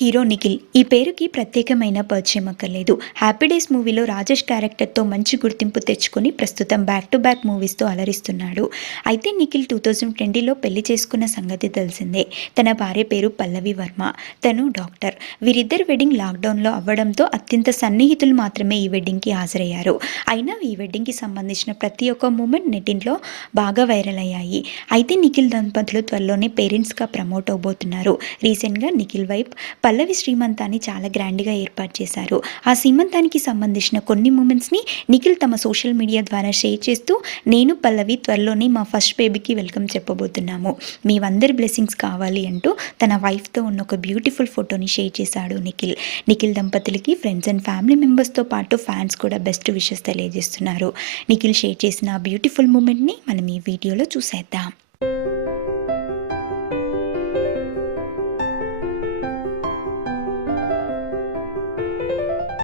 Hero Nikhil. ఈ పేరుకి ప్రత్యేకమైన పరిచయం అక్కర్లేదు. హ్యాపీ డేస్ మూవీలో రాజేష్ క్యారెక్టర్తో మంచి గుర్తింపు తెచ్చుకొని ప్రస్తుతం బ్యాక్ టు బ్యాక్ మూవీస్తో అలరిస్తున్నాడు. అయితే నిఖిల్ టూ థౌజండ్ ట్వంటీలో పెళ్ళి చేసుకున్న సంగతి తెలిసిందే. తన భార్య పేరు పల్లవి వర్మ తను డాక్టర్. వీరిద్దరి వెడ్డింగ్ లాక్డౌన్లో అవ్వడంతో అత్యంత సన్నిహితులు మాత్రమే ఈ వెడ్డింగ్కి హాజరయ్యారు. అయినా ఈ వెడ్డింగ్కి సంబంధించిన ప్రతి ఒక్క మూమెంట్ నెట్టింట్లో బాగా వైరల్ అయ్యాయి. అయితే నిఖిల్ దంపతులు త్వరలోనే పేరెంట్స్గా ప్రమోట్ అవబోతున్నారు. రీసెంట్గా నిఖిల్ వైపు పల్లవి శ్రీమంతాన్ని చాలా గ్రాండ్గా ఏర్పాటు చేశారు. ఆ శ్రీమంతానికి సంబంధించిన కొన్ని మూమెంట్స్ని నిఖిల్ తమ సోషల్ మీడియా ద్వారా షేర్ చేస్తూ నేను పల్లవి త్వరలోనే మా ఫస్ట్ బేబీకి వెల్కమ్ చెప్పబోతున్నాము. మీ అందరి బ్లెస్సింగ్స్ కావాలి అంటూ తన వైఫ్తో ఉన్న ఒక బ్యూటిఫుల్ ఫోటోని షేర్ చేశాడు నిఖిల్. నిఖిల్ దంపతులకి ఫ్రెండ్స్ అండ్ ఫ్యామిలీ మెంబర్స్తో పాటు ఫ్యాన్స్ కూడా బెస్ట్ విషెస్ తెలియజేస్తున్నారు. నిఖిల్ షేర్ చేసిన ఆ బ్యూటిఫుల్ మూమెంట్ని మనం ఈ వీడియోలో చూసేద్దాం.